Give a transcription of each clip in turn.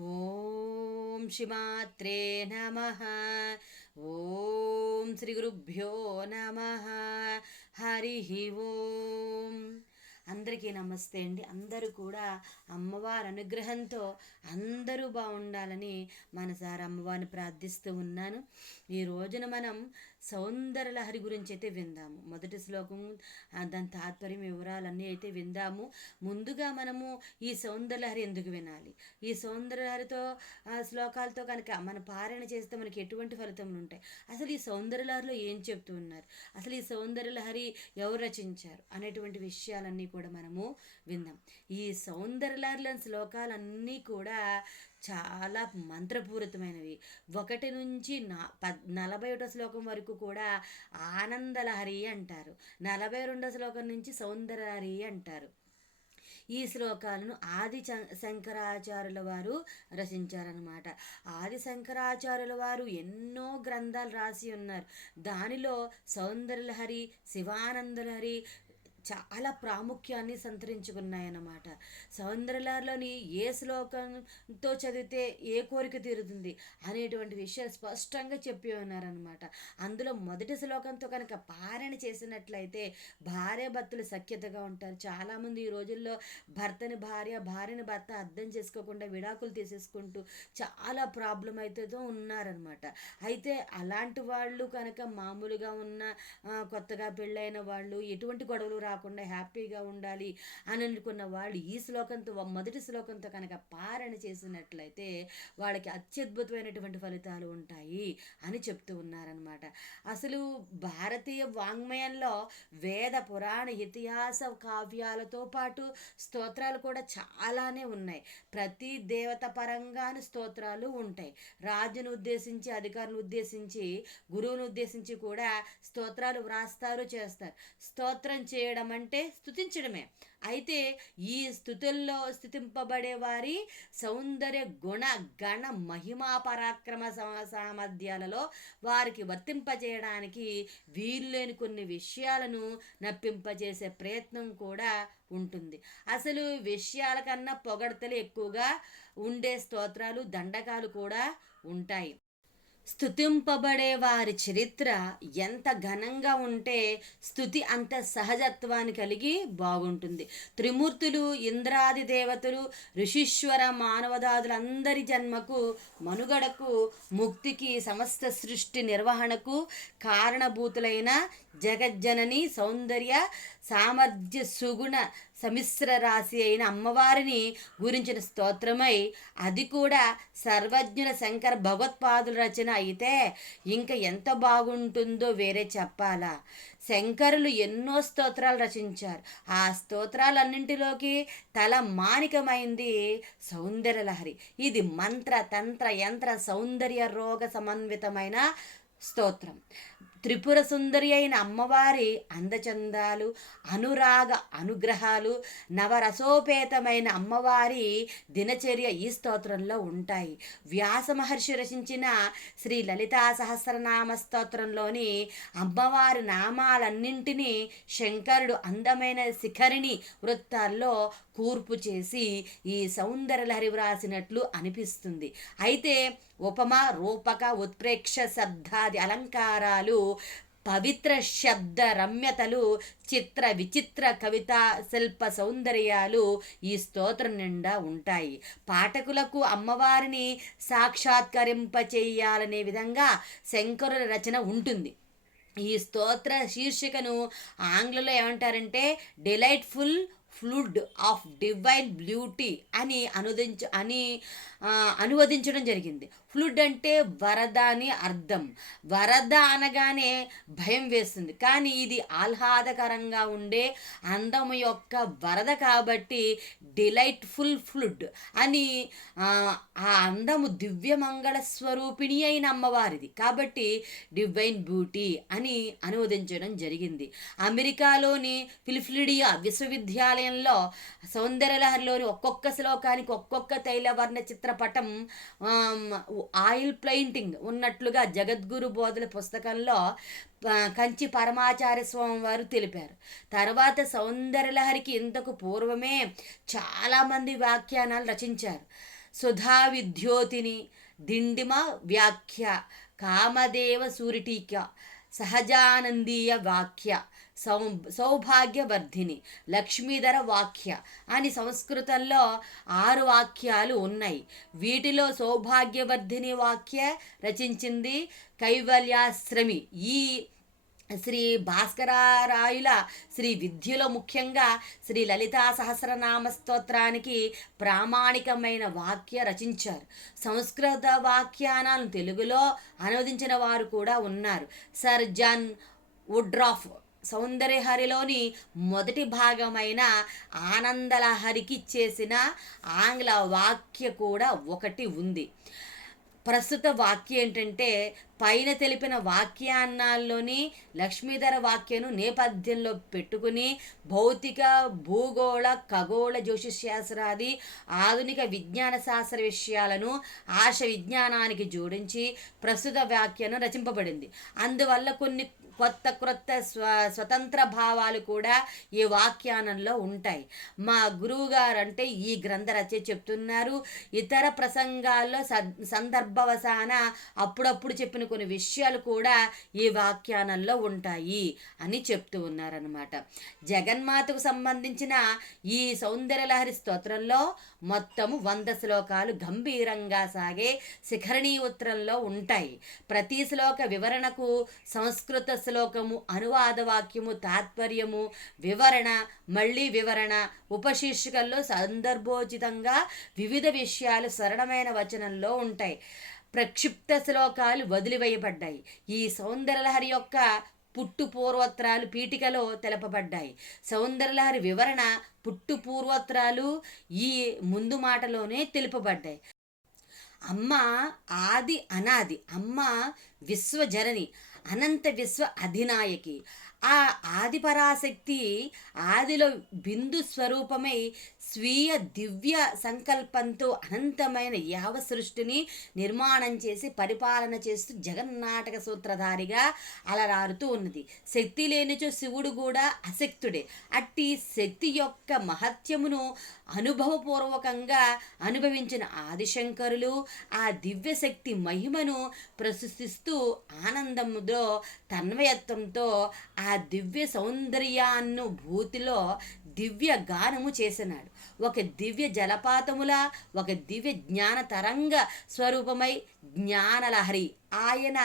ఓం శ్రీమాత్రే నమ. ఓం శ్రీ గురుభ్యో నమ. హరి ఓం. అందరికీ నమస్తే అండి. అందరూ కూడా అమ్మవారి అనుగ్రహంతో అందరూ బాగుండాలని మనసారి అమ్మవారిని ప్రార్థిస్తూ ఉన్నాను. ఈ రోజున మనం సౌందర్యలహరి గురించి అయితే విందాము. మొదటి శ్లోకం దాని తాత్పర్యం వివరాలన్నీ అయితే విందాము. ముందుగా మనము ఈ సౌందర్యలహరి ఎందుకు వినాలి? ఈ సౌందర్యలహరితో ఆ, శ్లోకాలతో కనుక మన పారాయణ చేస్తే మనకి ఎటువంటి ఫలితములు ఉంటాయి? అసలు ఈ సౌందర్యలహరిలో ఏం చెప్తూ ఉన్నారు? అసలు ఈ సౌందర్యలహరి ఎవరు రచించారు? అనేటువంటి విషయాలన్నీ కూడా మనము విందాం. ఈ సౌందర్యలహరిలోని శ్లోకాలన్నీ కూడా చాలా మంత్రపూరితమైనవి. ఒకటి నుంచి నా నలభై ఒకటో శ్లోకం వరకు కూడా ఆనందలహరి అంటారు. నలభై రెండో శ్లోకం నుంచి సౌందర్యహరి అంటారు. ఈ శ్లోకాలను ఆది శంకరాచార్యుల వారు రచించారనమాట ఆది శంకరాచార్యుల వారు ఎన్నో గ్రంథాలు రాసి ఉన్నారు. దానిలో సౌందర్యలహరి శివానందలహరి చాలా ప్రాముఖ్యాన్ని సంతరించుకున్నాయన్నమాట. సౌందర్యలహరిలోని ఏ శ్లోకంతో చదివితే ఏ కోరిక తీరుతుంది అనేటువంటి విషయాలు స్పష్టంగా చెప్పి ఉన్నారనమాట అందులో మొదటి శ్లోకంతో కనుక పారణ చేసినట్లయితే భార్య భర్తలు సఖ్యతగా ఉంటారు. చాలామంది ఈ రోజుల్లో భర్తని భార్య భార్యని భర్త అర్థం చేసుకోకుండా విడాకులు తీసేసుకుంటూ చాలా ప్రాబ్లం అయితే ఉన్నారనమాట అయితే అలాంటి వాళ్ళు కనుక మామూలుగా ఉన్న కొత్తగా పెళ్ళైన వాళ్ళు ఎటువంటి గొడవలు కాకుండా హ్యాపీగా ఉండాలి అని అనుకున్న వాళ్ళు ఈ శ్లోకంతో మొదటి శ్లోకంతో కనుక పారణ చేసినట్లయితే వాళ్ళకి అత్యద్భుతమైనటువంటి ఫలితాలు ఉంటాయి అని చెప్తూ ఉన్నారనమాట అసలు భారతీయ వాంగ్మయంలో వేద పురాణ ఇతిహాస కావ్యాలతో పాటు స్తోత్రాలు కూడా చాలానే ఉన్నాయి. ప్రతి దేవత పరంగాను స్తోత్రాలు ఉంటాయి. రాజును ఉద్దేశించి అధికారులను ఉద్దేశించి గురువును ఉద్దేశించి కూడా స్తోత్రాలు వ్రాస్తారు చేస్తారు. స్తోత్రం చేయడం అంటే స్థుతించడమే. అయితే ఈ స్థుతుల్లో స్థుతింపబడే వారి సౌందర్య గుణ గణ మహిమా పరాక్రమ సామర్థ్యాలలో వారికి వర్తింపజేయడానికి వీల్లేని కొన్ని విషయాలను నప్పింపజేసే ప్రయత్నం కూడా ఉంటుంది. అసలు విషయాల కన్నా పొగడతలు ఎక్కువగా ఉండే స్తోత్రాలు దండకాలు కూడా ఉంటాయి. స్థుతింపబడే వారి చరిత్ర ఎంత ఘనంగా ఉంటే స్థుతి అంత సహజత్వాన్ని కలిగి బాగుంటుంది. త్రిమూర్తులు ఇంద్రాది దేవతలు ఋషీశ్వర మానవదాదులందరి జన్మకు మనుగడకు ముక్తికి సమస్త సృష్టి నిర్వహణకు కారణభూతులైన జగజ్జనని సౌందర్య సామర్థ్య సుగుణ సమిశ్ర రాశి అయిన అమ్మవారిని గురించిన స్తోత్రమై అది కూడా సర్వజ్ఞుల శంకర భగవత్పాదుల రచన అయితే ఇంకా ఎంత బాగుంటుందో వేరే చెప్పాలా. శంకరులు ఎన్నో స్తోత్రాలు రచించారు. ఆ స్తోత్రాలన్నింటిలోకి తల మానికమైంది సౌందర్యలహరి. ఇది మంత్ర తంత్ర యంత్ర సౌందర్య రోగ సమన్వితమైన స్తోత్రం. త్రిపుర సుందరి అయిన అమ్మవారి అందచందాలు అనురాగ అనుగ్రహాలు నవరసోపేతమైన అమ్మవారి దినచర్య ఈ స్తోత్రంలో ఉంటాయి. వ్యాస మహర్షి రచించిన శ్రీ లలితా సహస్రనామ స్తోత్రంలోని అమ్మవారి నామాలన్నింటినీ శంకరుడు అందమైన శిఖరిణి వృత్తాల్లో కూర్పు చేసి ఈ సౌందర్యలహరి వ్రాసినట్లు అనిపిస్తుంది. అయితే ఉపమ రూపక ఉత్ప్రేక్ష శబ్దాది అలంకారాలు పవిత్ర శబ్ద రమ్యతలు చిత్ర విచిత్ర కవిత శిల్ప సౌందర్యాలు ఈ స్తోత్రం నిండా ఉంటాయి. పాఠకులకు అమ్మవారిని సాక్షాత్కరింపచేయాలనే విధంగా శంకరుల రచన ఉంటుంది. ఈ స్తోత్ర శీర్షికను ఆంగ్లంలో ఏమంటారంటే delightful flood of divine beauty అని అనుదించ అని అనువదించడం జరిగింది. ఫ్లూడ్ అంటే వరద అని అర్థం. వరద అనగానే భయం వేస్తుంది. కానీ ఇది ఆహ్లాదకరంగా ఉండే అందం యొక్క వరద కాబట్టి డిలైట్ఫుల్ ఫ్లూడ్ అని ఆ, అందము అందము దివ్యమంగళ స్వరూపిణి అయిన అమ్మవారిది. కాబట్టి డివైన్ బ్యూటీ అని అనువదించడం జరిగింది. అమెరికాలోని ఫిలిఫ్లిడియా విశ్వవిద్యాలయంలో సౌందర్యలహరిలోని ఒక్కొక్క శ్లోకానికి ఒక్కొక్క తైలవర్ణ చిత్రపటం ఆయిల్ పెయింటింగ్ ఉన్నట్లుగా జగద్గురు బోధల పుస్తకంలో కంచి పరమాచార్య స్వామి వారు తెలిపారు. తర్వాత సౌందర్యలహరికి ఇంతకు పూర్వమే చాలామంది వ్యాఖ్యానాలు రచించారు. సుధా విద్యోతిని దిండిమ వ్యాఖ్య కామదేవ సూరిటీక సహజానందీయ వాక్య సౌ సౌభాగ్యవర్ధిని. లక్ష్మీధర వాక్య అని సంస్కృతంలో ఆరు వాక్యాలు ఉన్నాయి. వీటిలో సౌభాగ్యవర్ధిని వాక్య రచించింది కైవల్యాశ్రమి. ఈ శ్రీ భాస్కరారాయుల శ్రీ విద్యలో ముఖ్యంగా శ్రీ లలితా సహస్రనామ స్తోత్రానికి ప్రామాణికమైన వాక్య రచించారు. సంస్కృత వాక్యానాలను తెలుగులో అనువదించిన వారు కూడా ఉన్నారు. సర్ జాన్ వుడ్రాఫ్ సౌందర్యహరిలోని మొదటి భాగమైన ఆనందలహరికి చేసిన ఆంగ్ల వాక్య కూడా ఒకటి ఉంది. ప్రస్తుత వాక్యం ఏంటంటే పైన తెలిపిన వాక్యాన్నాల్లోని లక్ష్మీధర వాక్యను నేపథ్యంలో పెట్టుకుని భౌతిక భూగోళ ఖగోళ జ్యోతిశాస్త్రాది ఆధునిక విజ్ఞాన శాస్త్ర విషయాలను ఆశ విజ్ఞానానికి జోడించి ప్రస్తుత వ్యాఖ్యను రచింపబడింది. అందువల్ల కొన్ని కొత్త క్రొత్త స్వ స్వతంత్ర భావాలు కూడా ఈ వాక్యానంలో ఉంటాయి. మా గురువుగారు అంటే ఈ గ్రంథ రచయ చెప్తున్నారు. ఇతర ప్రసంగాల్లో సందర్భవసాన అప్పుడప్పుడు చెప్పిన కొన్ని విషయాలు కూడా ఈ వాక్యానంలో ఉంటాయి అని చెప్తూ ఉన్నారనమాట జగన్మాతకు సంబంధించిన ఈ సౌందర్యలహరి స్తోత్రంలో మొత్తము వంద శ్లోకాలు గంభీరంగా సాగే శిఖరణీ ఉత్తరంలో ఉంటాయి. ప్రతి శ్లోక వివరణకు సంస్కృత శ్లోకము అనువాద వాక్యము తాత్పర్యము వివరణ మళ్ళీ వివరణ ఉపశీర్షికల్లో సందర్భోచితంగా వివిధ విషయాలు సరళమైన వచనంలో ఉంటాయి. ప్రక్షిప్త శ్లోకాలు వదిలివేయబడ్డాయి. ఈ సౌందర్యలహరి యొక్క పుట్టు పూర్వత్రాలు పీఠికలో తెలపబడ్డాయి. సౌందర్యలహరి వివరణ పుట్టు పూర్వత్రాలు ఈ ముందు మాటలోనే తెలుపబడ్డాయి. అమ్మ ఆది అనాది అమ్మ విశ్వజనని అనంత విశ్వ అధినాయకి. ఆ ఆదిపరాశక్తి ఆదిలో బిందు స్వరూపమై స్వీయ దివ్య సంకల్పంతో అనంతమైన యావ సృష్టిని నిర్మాణం చేసి పరిపాలన చేస్తూ జగన్నాటక సూత్రధారిగా అలరారుతూ ఉన్నది. శక్తి లేనిచో శివుడు కూడా అశక్తుడే. అట్టి శక్తి యొక్క మహత్యమును అనుభవపూర్వకంగా అనుభవించిన ఆదిశంకరులు ఆ దివ్యశక్తి మహిమను ప్రశంసిస్తూ ఆనందముతో తన్వయత్వంతో ఆ దివ్య సౌందర్యాన్ను భూతిలో దివ్య గానము చేసినాడు. ఒక దివ్య జలపాతముల ఒక దివ్య జ్ఞాన తరంగ స్వరూపమై జ్ఞానలహరి ఆయన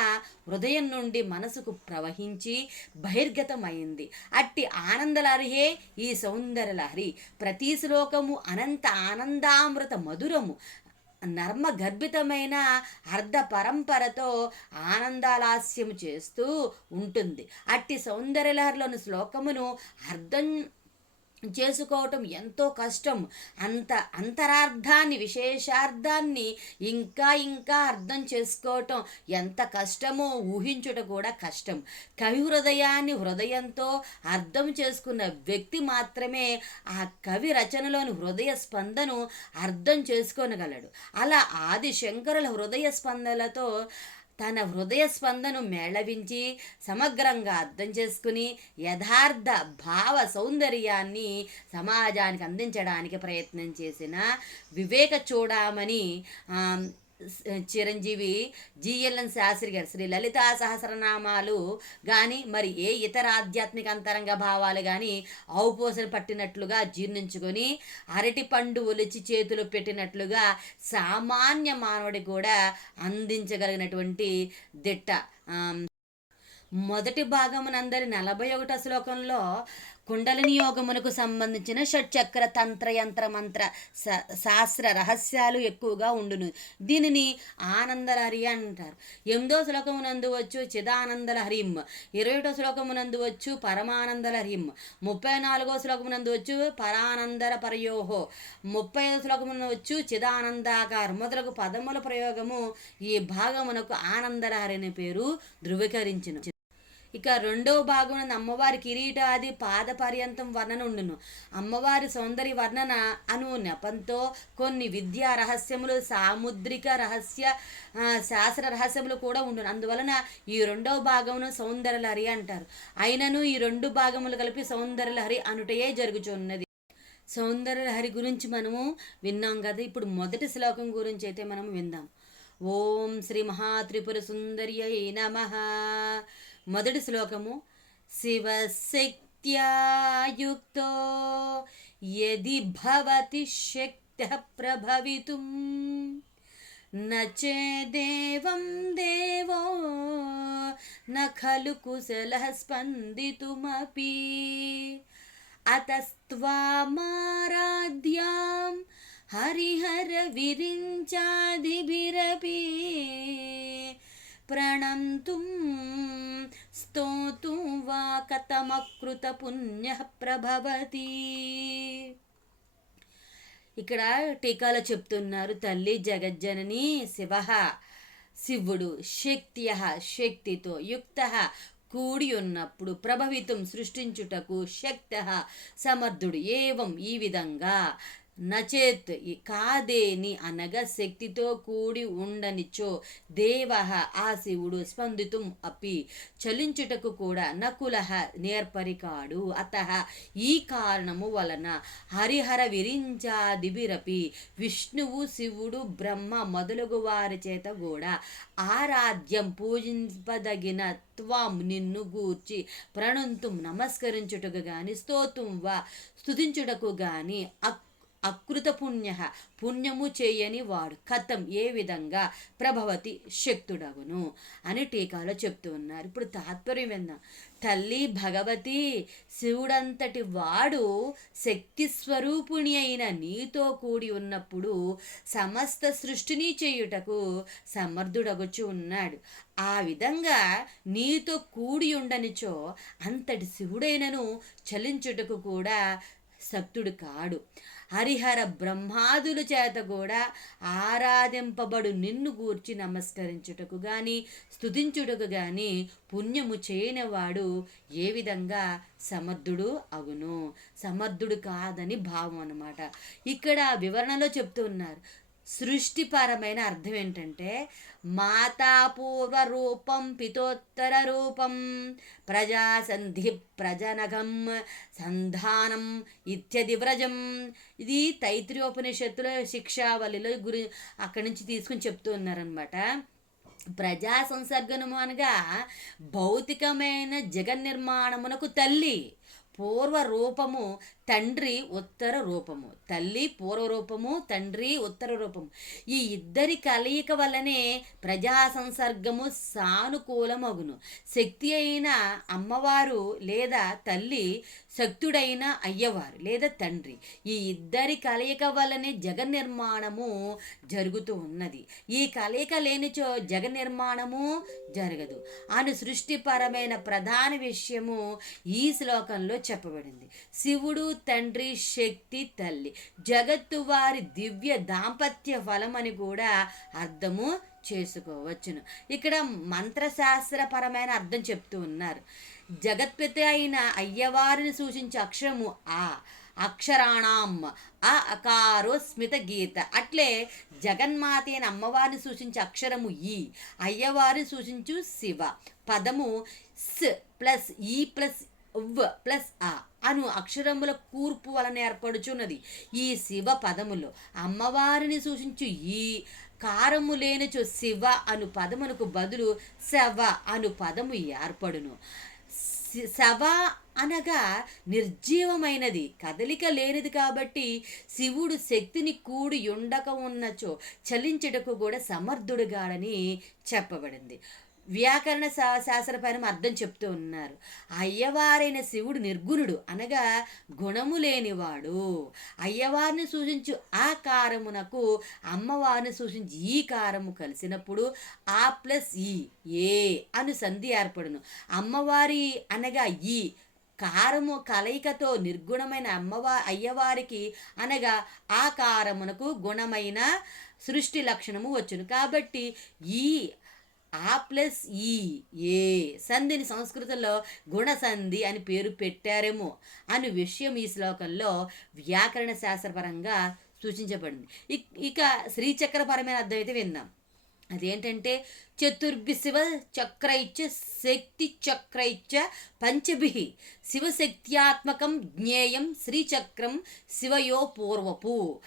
హృదయం నుండి మనసుకు ప్రవహించి బహిర్గతమైంది. అట్టి ఆనందలహరియే ఈ సౌందర్యలహరి. ప్రతి శ్లోకము అనంత ఆనందామృత మధురము. నర్మ గర్భితమైన అర్ధ పరంపరతో ఆనందాలాస్యము చేస్తూ ఉంటుంది. అట్టి సౌందర్యలహరిలోని శ్లోకమును అర్థం చేసుకోవటం ఎంతో కష్టం. అంత అంతరార్థాన్ని విశేషార్థాన్ని ఇంకా ఇంకా అర్థం చేసుకోవటం ఎంత కష్టమో ఊహించుట కూడా కష్టం. కవి హృదయాన్ని హృదయంతో అర్థం చేసుకున్న వ్యక్తి మాత్రమే ఆ కవి రచనలోని హృదయ స్పందను అర్థం చేసుకోనగలడు. అలా ఆది శంకరుల హృదయ స్పందనలతో తన హృదయ స్పందను మేళవించి సమగ్రంగా అర్థం చేసుకుని యథార్థ భావ సౌందర్యాన్ని సమాజానికి అందించడానికి ప్రయత్నం చేసిన వివేక చూడమని చిరంజీవి జిఎల్ఎన్ శాస్త్రి గారు శ్రీ లలితా సహస్రనామాలు కానీ మరి ఏ ఇతర ఆధ్యాత్మిక అంతరంగ భావాలు కానీ ఔపోసలు పట్టినట్లుగా జీర్ణించుకొని అరటి పండు ఒలిచి చేతులు పెట్టినట్లుగా సామాన్య మానవుడి కూడా అందించగలిగినటువంటి దిట్ట. మొదటి భాగమునందరి నలభై ఒకటో శ్లోకంలో కుండలిని యోగమునకు సంబంధించిన షట్చక్ర తంత్ర యంత్ర మంత్ర శాస్త్ర రహస్యాలు ఎక్కువగా ఉండును. దీనిని ఆనందలహరి అంటారు. ఎనిమిదో శ్లోకమునందు వచ్చు చిదానందలహరిం. ఇరవై ఒకటో శ్లోకమునందు వచ్చు పరమానందలహరిం. ముప్పై నాలుగో శ్లోకమునందు వచ్చు పరానందర పరయోహో ముప్పై ఐదో శ్లోకమునందు వచ్చు చిదానందాకార్. మొదలగు పదముల ప్రయోగము ఈ భాగమునకు ఆనందలహరి అనే పేరు ధృవీకరించిన. ఇక రెండవ భాగం అమ్మవారి కిరీటాది పాద పర్యంతం వర్ణన ఉండును అమ్మవారి సౌందర్య వర్ణన అను నెపంతో కొన్ని విద్యా రహస్యములు సాముద్రిక రహస్య శాస్త్ర రహస్యములు కూడా ఉండును. అందువలన ఈ రెండవ భాగమును సౌందర్యలహరి అంటారు. అయినను ఈ రెండు భాగములు కలిపి సౌందర్యలహరి అనుటయే జరుగుచున్నది. సౌందర్యలహరి గురించి మనము విన్నాం కదా. ఇప్పుడు మొదటి శ్లోకం గురించి అయితే మనం విందాం. ఓం శ్రీ మహాత్రిపుర సుందర్యై నమ. మొదటి శ్లోకము. శివశక్త్యాయుక్తో యది భవతి శక్త ప్రభవితుం. నచే దేవం దేవో న ఖలు కుశల స్పందితుమీ అతస్వామారాధ్యాం హరిహర విరించాదిభిరపి. प्रणन्तुं स्तोतुं वा कथमकृतपुण्यः प्रभवति ఇక్కడ టీకాలో చెప్తున్నారు తల్లి జగజ్జనని శివ శివుడు శక్తియ శక్తితో యుక్త కూడి ఉన్నప్పుడు ప్రభవితం సృష్టించుటకు శక్త సమర్థుడు ఏవం ఈ విధంగా నచేత్ కాదేని అనగా శక్తితో కూడి ఉండనిచో దేవ ఆ శివుడు స్పందితం అపి. చలించుటకు కూడా నకుల నేర్పరికాడు. అత ఈ కారణము వలన హరిహర విరించాదిబిరపి విష్ణువు శివుడు బ్రహ్మ మొదలగు వారి చేత కూడా ఆరాధ్యం పూజింపదగిన త్వం నిన్ను గూర్చి ప్రణంతుం నమస్కరించుటకు గాని స్తోతుం వా స్తుతించుటకు గాని అక్ అకృత పుణ్య పుణ్యము చేయని వాడు కథం ఏ విధంగా ప్రభవతి శక్తుడగును అని టీకాలో చెప్తూ ఉన్నారు. ఇప్పుడు తాత్పర్యం విందాం. తల్లి భగవతి శివుడంతటి వాడు శక్తి స్వరూపుణి అయిన నీతో కూడి ఉన్నప్పుడు సమస్త సృష్టిని చేయుటకు సమర్థుడగొచ్చు ఉన్నాడు. ఆ విధంగా నీతో కూడి ఉండనిచో అంతటి శివుడైనను చలించుటకు కూడా శక్తుడు కాడు. హరిహర బ్రహ్మాదుల చేత కూడా ఆరాధింపబడు నిన్ను గూర్చి నమస్కరించుటకు గాని స్తుతించుటకు గాని పుణ్యము చేయనివాడు ఏ విధంగా సమర్థుడు అగును. సమర్థుడు కాదని భావం అనమాట ఇక్కడ వివరణలో చెప్తున్నారు సృష్టిపరమైన అర్థం ఏంటంటే మాతాపూర్వ రూపం పితోత్తర రూపం ప్రజాసంధి ప్రజనగం సంధానం ఇత్యది వ్రజం. ఇది తైత్రియోపనిషత్తుల శిక్షావళిలో గురి అక్కడి నుంచి తీసుకుని చెప్తూ ఉన్నారనమాట ప్రజా సంసర్గనము అనగా భౌతికమైన జగన్నిర్మాణమునకు తల్లి. పూర్వ రూపము తండ్రి ఉత్తర రూపము. తల్లి పూర్వ రూపము తండ్రి ఉత్తర రూపము. ఈ ఇద్దరి కలయిక వల్లనే ప్రజా సంసర్గము సానుకూలమగును. శక్తి అయిన అమ్మవారు లేదా తల్లి శక్తుడైన అయ్యవారు లేదా తండ్రి. ఈ ఇద్దరి కలయిక వల్లనే జగన్ నిర్మాణము జరుగుతూ ఉన్నది. ఈ కలయిక లేనిచో జగన్ నిర్మాణము జరగదు. అను సృష్టిపరమైన ప్రధాన విషయము ఈ శ్లోకంలో చెప్పబడింది. శివుడు తండ్రి శక్తి తల్లి. జగత్తు వారి దివ్య దాంపత్య ఫలమని కూడా అర్థము చేసుకోవచ్చును. ఇక్కడ మంత్రశాస్త్రపరమైన అర్థం చెప్తూ ఉన్నారు. జగత్పిత అయిన అయ్యవారిని సూచించే అక్షరము ఆ. అక్షరాణం ఆ అకారో స్మిత గీత. అట్లే జగన్మాత అయిన అమ్మవారిని సూచించే అక్షరము ఈ. అయ్యవారిని సూచించు శివ. పదము స్ ప్లస్ ఈ ప్లస్ ఉవ్ ప్లస్ ఆ అను అక్షరముల కూర్పు వలన ఏర్పడుచున్నది. ఈ శివ పదములో అమ్మవారిని సూచించు ఈ కారము లేనిచో శివ అను పదమునకు బదులు శవ అను పదము ఏర్పడును. శవ అనగా నిర్జీవమైనది కదలిక లేనిది కాబట్టి శివుడు శక్తిని కూడి ఉండక ఉన్నచో చలించుటకు కూడా సమర్థుడుగాడని చెప్పబడింది. వ్యాకరణ శా శాస్త్రపరం అర్థం చెప్తూ ఉన్నారు. అయ్యవారైన శివుడు నిర్గుణుడు అనగా గుణము లేనివాడు. అయ్యవారిని సూచించు ఆ కారమునకు అమ్మవారిని సూచించి ఈ కారము కలిసినప్పుడు ఆ ప్లస్ ఈ ఏ అను సంధి ఏర్పడును. అమ్మవారి అనగా ఈ కారము కలయికతో నిర్గుణమైన అమ్మవా అయ్యవారికి అనగా ఆ కారమునకు గుణమైన సృష్టి లక్షణము వచ్చును. కాబట్టి ఈ ఆ ప్లస్ ఈ ఏ సంధిని సంస్కృతంలో గుణసంధి అని పేరు పెట్టారేమో అనే విషయం ఈ శ్లోకంలో వ్యాకరణ శాస్త్రపరంగా సూచించబడింది. ఇక్- ఇక శ్రీచక్రపరమైన అర్థం అయితే విన్నాం. అదేంటంటే చతుర్భి శివ చక్రైచ్చ శక్తి చక్రైచ్చ పంచభి శివశక్త్యాత్మకం జ్ఞేయం శ్రీచక్రం శివయో పూర్వపు.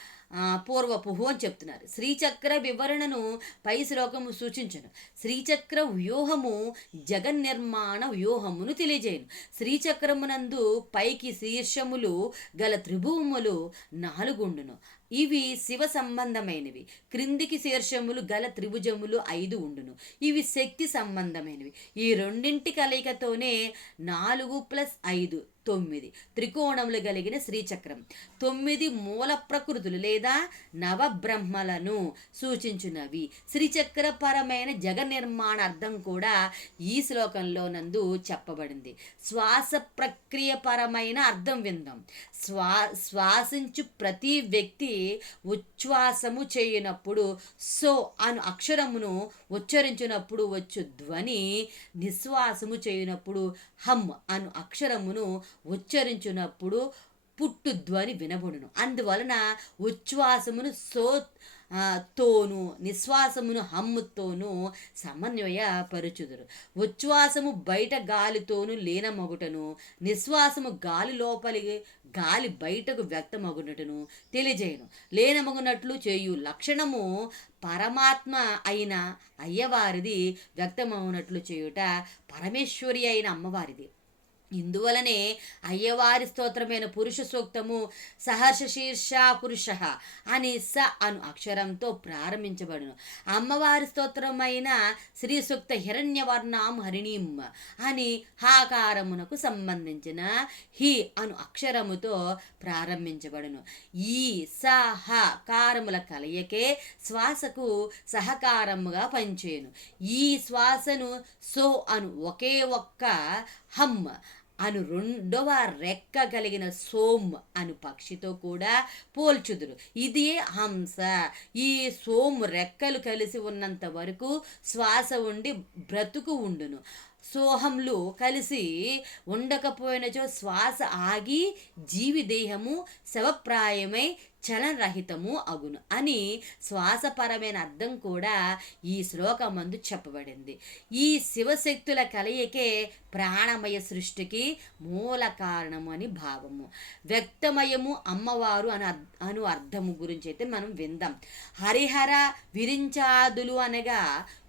పూర్వపుహు అని చెప్తున్నారు. శ్రీచక్ర వివరణను పై శ్లోకము సూచించను. శ్రీచక్ర వ్యూహము జగన్నిర్మాణ వ్యూహమును తెలియజేయను. శ్రీచక్రమునందు పైకి శీర్షములు గల త్రిభువములు నాలుగుండును. ఇవి శివ సంబంధమైనవి. క్రిందికి శీర్షములు గల త్రిభుజములు ఐదు ఉండును. ఇవి శక్తి సంబంధమైనవి. ఈ రెండింటి కలయికతోనే నాలుగు ప్లస్ ఐదు తొమ్మిది. త్రికోణములు కలిగిన శ్రీచక్రం. తొమ్మిది మూల ప్రకృతులు లేదా నవబ్రహ్మలను సూచించినవి. శ్రీచక్రపరమైన జగ నిర్మాణార్థం కూడా ఈ శ్లోకంలో నందు చెప్పబడింది. శ్వాస ప్రక్రియ పరమైన అర్థం విందాం. శ్వా శ్వాసించు ప్రతి వ్యక్తి ఉచ్ఛ్వాసము చేయనప్పుడు సో అను అక్షరమును ఉచ్చరించినప్పుడు వచ్చు ధ్వని నిశ్వాసము చేయనప్పుడు హమ్ అను అక్షరమును ఉచ్చరించినప్పుడు పుట్టు ధ్వని వినబడును. అందువలన ఉచ్ఛ్వాసమును సో తోను నిశ్వాసమును హమ్ముతోను సమన్వయపరుచుదురు. ఉచ్ఛ్వాసము బయట గాలితోను లీనమగుటను నిశ్వాసము గాలి లోపలి గాలి బయటకు వ్యక్తమగునటను తెలియజేయను. లేనమగునట్లు చేయు లక్షణము పరమాత్మ అయిన అయ్యవారిది వ్యక్తమవునట్లు చేయుట పరమేశ్వరి అయిన అమ్మవారిది. ఇందువలనే అయ్యవారి స్తోత్రమైన పురుష సూక్తము సహర్ష శీర్ష పురుష అని స అను అక్షరంతో ప్రారంభించబడును. అమ్మవారి స్తోత్రమైన శ్రీ సూక్త హిరణ్యవర్ణాం హరిణీం అని హాకారమునకు సంబంధించిన హి అను అక్షరముతో ప్రారంభించబడును. ఈ స హ కారముల కలయికే శ్వాసకు సహకారముగా పనిచేయును. ఈ శ్వాసను సో అను ఒకే ఒక్క హమ్ అను రెండవ రెక్క కలిగిన సోమ్ అను పక్షితో కూడా పోల్చుదురు. ఇదే హంస. ఈ సోమ్ రెక్కలు కలిసి ఉన్నంత వరకు శ్వాస ఉండి బ్రతుకు ఉండును. సోహంలు కలిసి ఉండకపోయినచో శ్వాస ఆగి జీవి దేహము శవప్రాయమై చలనరహితము అగును అని శ్వాసపరమైన అర్థం కూడా ఈ శ్లోకమందు చెప్పబడింది. ఈ శివశక్తుల కలయికే ప్రాణమయ సృష్టికి మూల కారణము అని భావము. వ్యక్తమయము అమ్మవారు అని అను అర్థము గురించి అయితే మనం విందాం. హరిహర విరించాదులు అనగా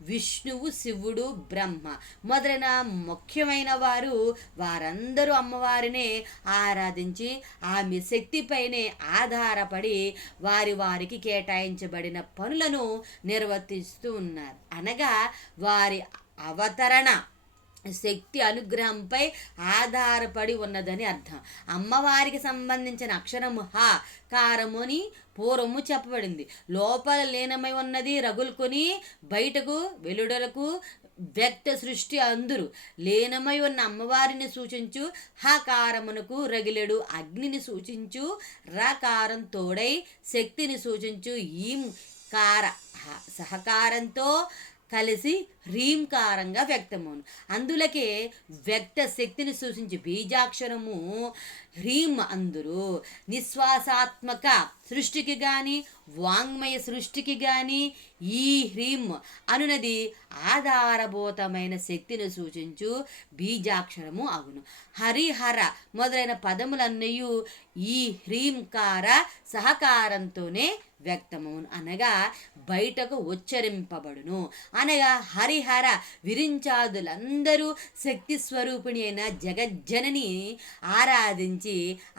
విష్ణువు శివుడు బ్రహ్మ. మొదలైన ముఖ్యమైన వారు వారందరూ అమ్మవారినే ఆరాధించి ఆమె శక్తిపైనే ఆధారపడి వారి వారికి కేటాయించబడిన పనులను నిర్వర్తిస్తూ ఉన్నారు. అనగా వారి అవతరణ శక్తి అనుగ్రహంపై ఆధారపడి ఉన్నదని అర్థం. అమ్మవారికి సంబంధించిన అక్షరము హ కారము అని పూర్వము చెప్పబడింది. లోపల లీనమై ఉన్నది రగులుకొని బయటకు వెలుడలకు వ్యక్త సృష్టి అందురు. లీనమై ఉన్న అమ్మవారిని సూచించు. హకారమునకు రగిలెడు అగ్నిని సూచించు. రకారం తోడై శక్తిని సూచించు. ఈం కార హ- సహకారంతో కలిసి హ్రీంకారంగా వ్యక్తమవును. అందులకే వ్యక్త శక్తిని సూచించి. బీజాక్షరము హ్రీం అందురు నిశ్వాసాత్మక సృష్టికి కానీ వాంగ్మయ సృష్టికి కానీ ఈ హ్రీం అనునది ఆధారభూతమైన శక్తిని సూచించు బీజాక్షరము అగును. హరిహర మొదలైన పదములన్నయు ఈ హ్రీంకార సహకారంతోనే వ్యక్తమవును. అనగా బయటకు ఉచ్చరింపబడును. అనగా హరిహర విరించాదులందరూ శక్తి స్వరూపిణి అయిన జగజ్జనని ఆరాధించి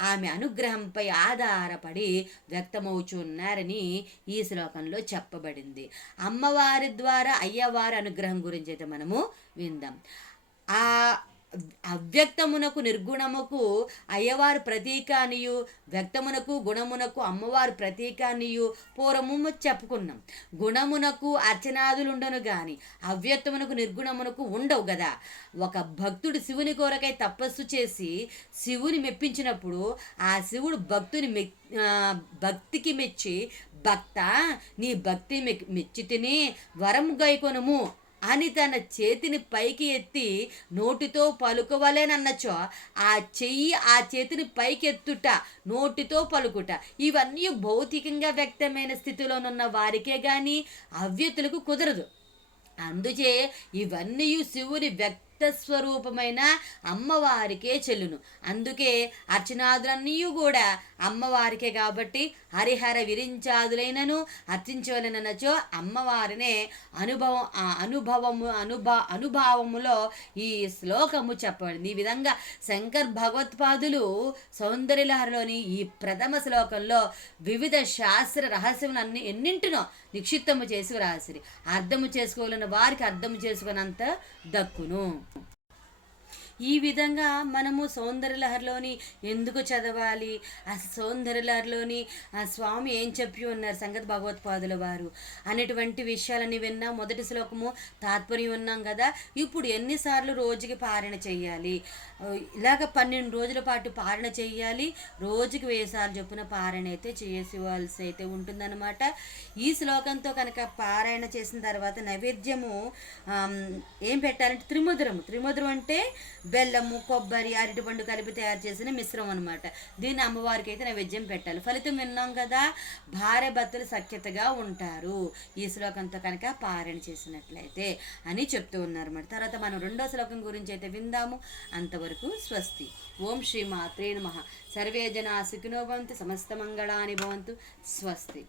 ఆమె అనుగ్రహంపై ఆధారపడి వ్యక్తమవుచున్నారని ఈ శ్లోకంలో చెప్పబడింది. అమ్మవారి ద్వారా అయ్యవారి అనుగ్రహం గురించి అయితే మనము విందాం. ఆ అవ్యక్తమునకు నిర్గుణముకు అయ్యవారు ప్రతీక అనియు వ్యక్తమునకు గుణమునకు అమ్మవారు ప్రతీక అనియు పూర్వము చెప్పుకున్నాం. గుణమునకు అర్చనాదులు ఉండను గాని అవ్యక్తమునకు నిర్గుణమునకు ఉండవు కదా ఒక భక్తుడు శివుని కోరకై తపస్సు చేసి శివుని మెప్పించినప్పుడు ఆ శివుడు భక్తుని మె భక్తికి మెచ్చి భక్త నీ భక్తి మె మెచ్చి తిని వరం గైకొనము అని తన చేతిని పైకి ఎత్తి నోటితో పలుకవలేనన్నచో ఆ చెయ్యి ఆ చేతిని పైకి ఎత్తుట నోటితో పలుకుట. ఇవన్నీ భౌతికంగా వ్యక్తమైన స్థితిలోనున్న వారికే కానీ అవ్యతులకు కుదరదు. అందుచే ఇవన్నీ శివుని వ్యక్త స్వరూపమైన అమ్మవారికే చెల్లును. అందుకే అర్చనాదులన్నీ కూడా అమ్మవారికే కాబట్టి హరిహర విరించాదులైనను అర్చించవలనచో అమ్మవారినే అనుభవం ఆ అనుభవము అనుభ అనుభావములో ఈ శ్లోకము చెప్పబడింది. ఈ విధంగా శంకర్ భగవత్పాదులు సౌందర్యలహరిలోని ఈ ప్రథమ శ్లోకంలో వివిధ శాస్త్ర రహస్యములన్నీ ఎన్నింటినో నిక్షిప్తము చేసి వ్రాసిరి అర్థము చేసుకోవాలన్న వారికి అర్థము చేసుకున్నంత దక్కును. ఈ విధంగా మనము సౌందర్యలహరిలోని ఎందుకు చదవాలి? ఆ సౌందర్యలహరిలోని ఆ స్వామి ఏం చెప్పి ఉన్నారు సంగతి భగవత్పాదుల వారు? అనేటువంటి విషయాలని విన్నా మొదటి శ్లోకము తాత్పర్యం ఉన్నాం కదా ఇప్పుడు ఎన్నిసార్లు రోజుకి పారణ చేయాలి ఇలాగ పన్నెండు రోజుల పాటు పారణ చేయాలి రోజుకి వేసార్లు చొప్పున పారణ అయితే చేసేవాల్సి అయితే ఉంటుందన్నమాట. ఈ శ్లోకంతో కనుక పారాయణ చేసిన తర్వాత నైవేద్యము ఏం పెట్టాలంటే త్రిముద్రము. త్రిముద్రం అంటే బెల్లము కొబ్బరి అరటిపండు కలిపి తయారు చేసిన మిశ్రమం అనమాట దీన్ని అమ్మవారికి అయితే నైవేద్యం పెట్టాలి. ఫలితం విన్నాం కదా భార్య భర్తలు సఖ్యతగా ఉంటారు. ఈ శ్లోకంతో కనుక పారణ చేసినట్లయితే అని చెప్తూ ఉన్నారు మరి తర్వాత మనం రెండో శ్లోకం గురించి అయితే విందాము. అంతవరకు స్వస్తి. ఓం శ్రీ మాత్రే నమ. సర్వే జనా సుఖినో భవంతు సమస్త మంగళాని భవంతు. స్వస్తి.